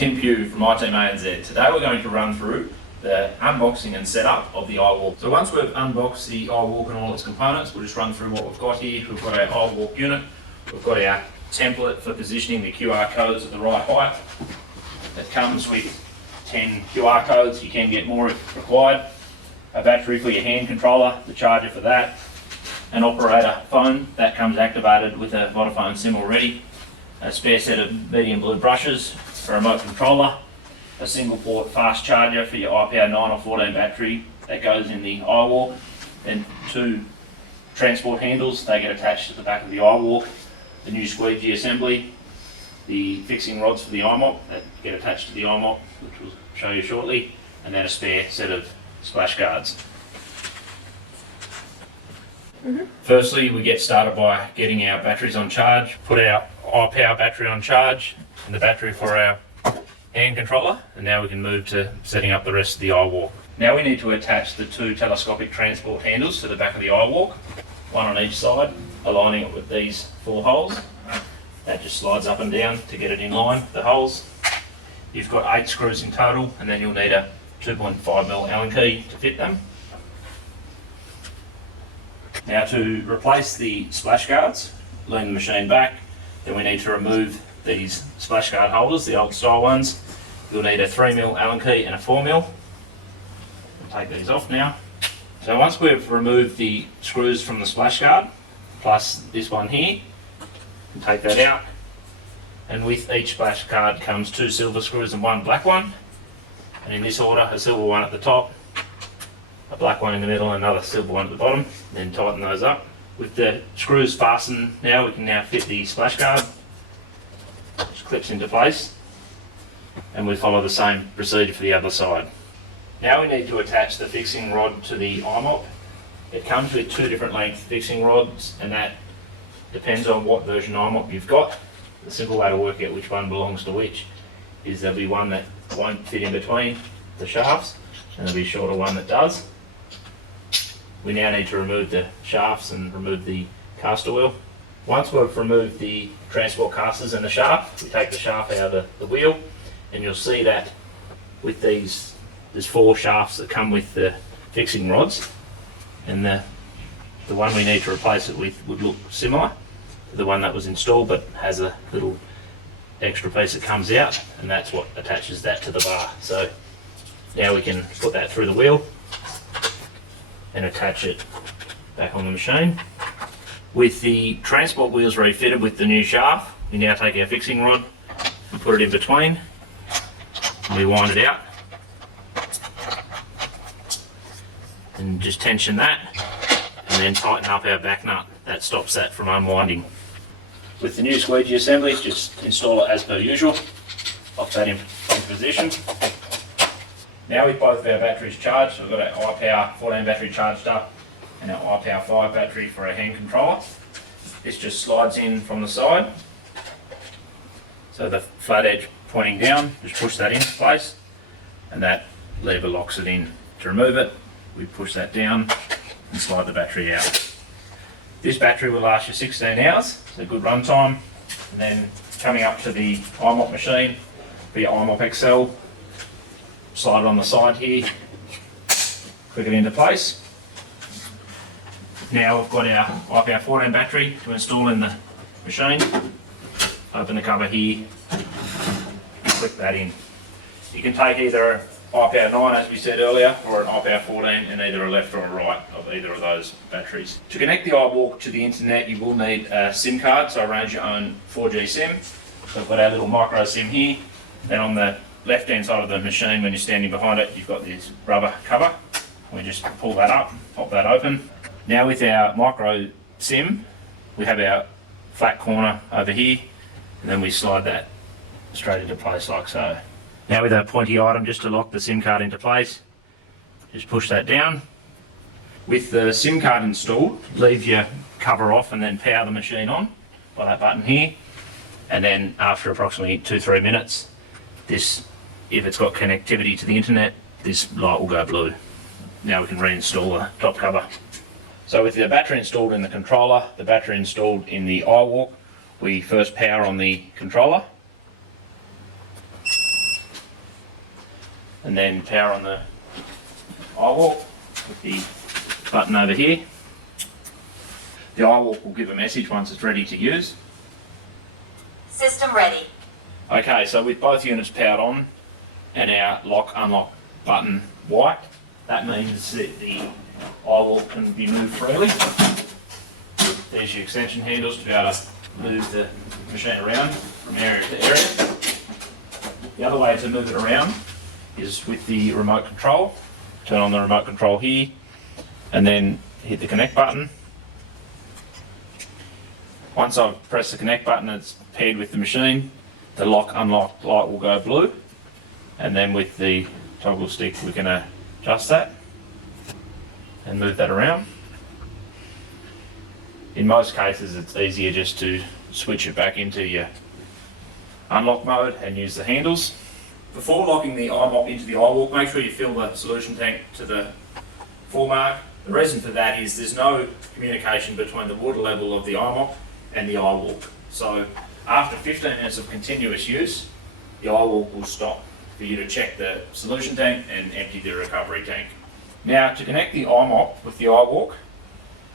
Tim Pugh from My Team ANZ. Today we're going to run through the unboxing and setup of the iWalk. So once we've unboxed the iWalk and all its components, we'll just run through what we've got here. We've got our iWalk unit, we've got our template for positioning the QR codes at the right height. It comes with 10 QR codes, you can get more if required. A battery for your hand controller, the charger for that, an operator phone that comes activated with a Vodafone SIM already, a spare set of medium blue brushes, a remote controller, a single port fast charger for your iPower 9 or 14 battery that goes in the iWalk, and 2 transport handles, they get attached to the back of the iWalk, the new squeegee assembly, the fixing rods for the iMop that get attached to the iMop, which we'll show you shortly, and then a spare set of splash guards. Firstly, we get started by getting our batteries on charge, put our iPower battery on charge, and the battery for our hand controller, and now we can move to setting up the rest of the iWalk. Now we need to attach the 2 telescopic transport handles to the back of the iWalk, one on each side, aligning it with these 4 holes. That just slides up and down to get it in line with the holes. You've got 8 screws in total, and then you'll need a 2.5mm Allen key to fit them. Now to replace the splash guards, lean the machine back, then we need to remove these splash guard holders, the old style ones. You'll need a 3mm Allen key and a 4mm. We'll take these off now. So once we've removed the screws from the splash guard, plus this one here, we'll take that out. And with each splash guard comes 2 silver screws and 1 black one. And in this order, a silver one at the top, a black one in the middle, and another silver one at the bottom. Then tighten those up. With the screws fastened now, we can now fit the splash guard, which clips into place, and we follow the same procedure for the other side. Now we need to attach the fixing rod to the iMop. It comes with 2 different length fixing rods, and that depends on what version iMop you've got. The simple way to work out which one belongs to which is there'll be one that won't fit in between the shafts, and there'll be a shorter one that does. We now need to remove the shafts and remove the caster wheel. Once we've removed the transport casters and the shaft, we take the shaft out of the wheel, and you'll see that with there's 4 shafts that come with the fixing rods, and the one we need to replace it with would look similar to the one that was installed, but has a little extra piece that comes out, and that's what attaches that to the bar. So now we can put that through the wheel and attach it back on the machine. With the transport wheels refitted with the new shaft, we now take our fixing rod and put it in between, and we wind it out and just tension that, and then tighten up our back nut. That stops that from unwinding. With the new squeegee assembly, just install it as per usual. Lock that in position. Now with both of our batteries charged, we've got our iPower 14 battery charged up and our iPower 5 battery for our hand controller. This just slides in from the side. So the flat edge pointing down, just push that into place, and that lever locks it in. To remove it, we push that down and slide the battery out. This battery will last you 16 hours, it's a good run time. And then coming up to the iMop machine for your iMop XL, slide it on the side here, click it into place. Now we've got our iPower 14 battery to install in the machine. Open the cover here, click that in. You can take either an iPower 9, as we said earlier, or an iPower 14, and either a left or a right of either of those batteries. To connect the iWalk to the internet, you will need a SIM card, so arrange your own 4G SIM. So we've got our little micro SIM here. Then on the left-hand side of the machine, when you're standing behind it, you've got this rubber cover. We just pull that up, pop that open. Now with our micro SIM, we have our flat corner over here, and then we slide that straight into place like so. Now with a pointy item just to lock the SIM card into place, just push that down. With the SIM card installed, leave your cover off and then power the machine on by that button here. And then after approximately 2-3 minutes, this, if it's got connectivity to the internet, this light will go blue. Now we can reinstall the top cover. So with the battery installed in the controller, the battery installed in the iWalk, we first power on the controller. and then power on the eyewalk with the button over here. The eyewalk will give a message once it's ready to use. System ready. Okay, so with both units powered on and our lock unlock button white, that means that the eyewalk can be moved freely. There's your extension handles to be able to move the machine around from area to area. The other way to move it around is with the remote control. Turn on the remote control here and then hit the connect button. Once I've pressed the connect button, it's paired with the machine. The lock unlock light will go blue, and then with the toggle stick we can adjust that and move that around. In most cases it's easier just to switch it back into your unlock mode and use the handles. Before locking the eye into the eyewalk, make sure you fill the solution tank to the full mark. The reason for that is there's no communication between the water level of the eye and the eyewalk. So after 15 minutes of continuous use, the eyewalk will stop for you to check the solution tank and empty the recovery tank. Now, to connect the eye mop with the eyewalk,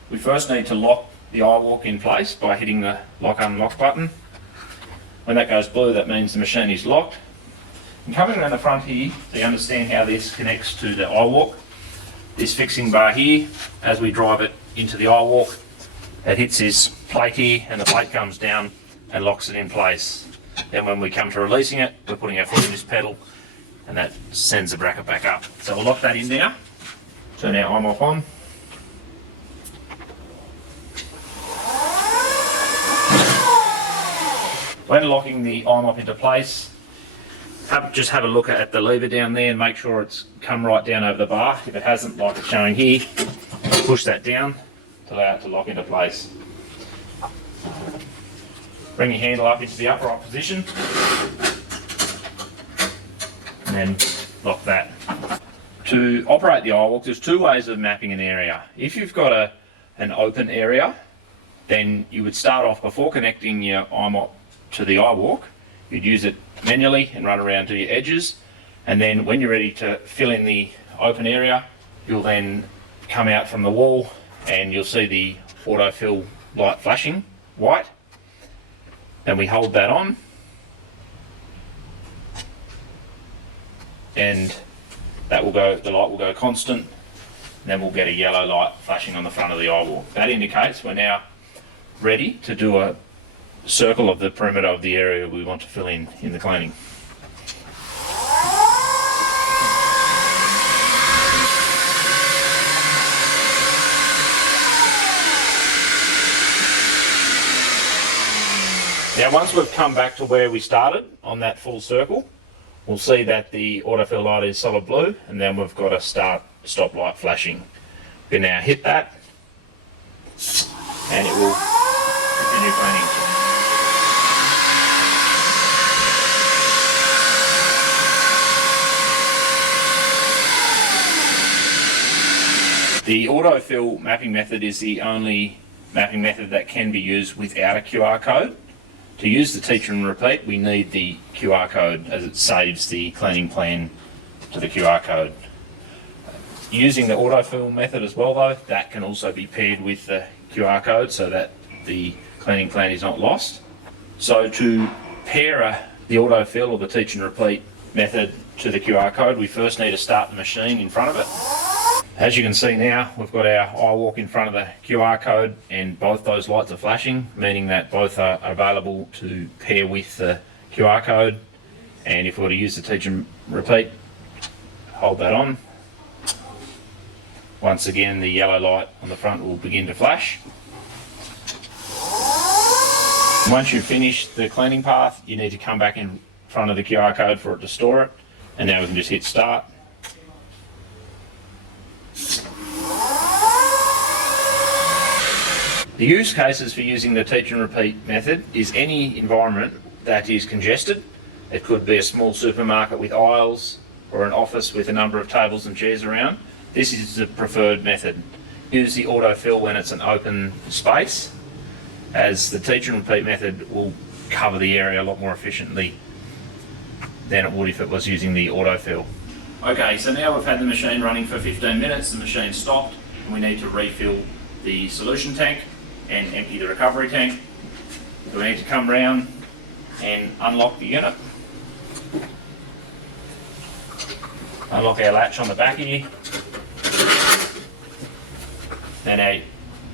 we first need to lock the eyewalk in place by hitting the lock unlock button. When that goes blue, that means the machine is locked. And coming around the front here, so you understand how this connects to the eyewalk, this fixing bar here, as we drive it into the eyewalk, it hits this plate here and the plate comes down and locks it in place. Then when we come to releasing it, we're putting our foot in this pedal and that sends the bracket back up. So we'll lock that in now. Turn our eye mop on. When locking the eye mop into place, just have a look at the lever down there and make sure it's come right down over the bar. If it hasn't, like it's showing here, push that down to allow it to lock into place. Bring your handle up into the upright position and then lock that. To operate the eyewalk, there's two ways of mapping an area. If you've got an open area, then you would start off before connecting your eye mop to the eyewalk. You'd use it manually and run around to your edges, and then when you're ready to fill in the open area, you'll then come out from the wall and you'll see the autofill light flashing white. And we hold that on and that will go, the light will go constant, and then we'll get a yellow light flashing on the front of the eyewalk. That indicates we're now ready to do a circle of the perimeter of the area we want to fill in the cleaning. Now once we've come back to where we started on that full circle, we'll see that the autofill light is solid blue, and then we've got a stop light flashing. We can now hit that and it will continue cleaning. The autofill mapping method is the only mapping method that can be used without a QR code. To use the teach and repeat, we need the QR code as it saves the cleaning plan to the QR code. Using the autofill method as well though, that can also be paired with the QR code so that the cleaning plan is not lost. So to pair the autofill or the teach and repeat method to the QR code, we first need to start the machine in front of it. As you can see now, we've got our eyewalk in front of the QR code and both those lights are flashing, meaning that both are available to pair with the QR code. And if we were to use the teach and repeat, hold that on. Once again, the yellow light on the front will begin to flash. Once you've finished the cleaning path, you need to come back in front of the QR code for it to store it. And now we can just hit start. The use cases for using the teach and repeat method is any environment that is congested. It could be a small supermarket with aisles or an office with a number of tables and chairs around. This is the preferred method. Use the autofill when it's an open space, as the teach and repeat method will cover the area a lot more efficiently than it would if it was using the autofill. Okay, so now we've had the machine running for 15 minutes, the machine stopped, and we need to refill the solution tank and empty the recovery tank. So we need to come round and unlock the unit. Unlock our latch on the back here. Then our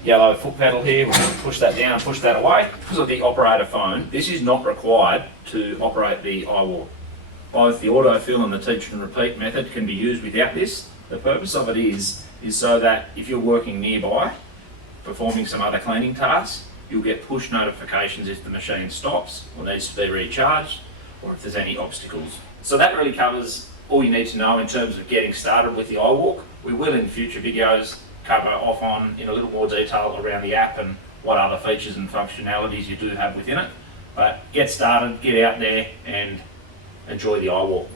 yellow foot pedal here, we're going to push that down, push that away. Because of the operator phone, this is not required to operate the iWalk. Both the autofill and the teach and repeat method can be used without this. The purpose of it is so that if you're working nearby, performing some other cleaning tasks, you'll get push notifications if the machine stops or needs to be recharged, or if there's any obstacles. So that really covers all you need to know in terms of getting started with the iWalk. We will in future videos cover off on in a little more detail around the app and what other features and functionalities you do have within it. But get started, get out there and enjoy the iWalk.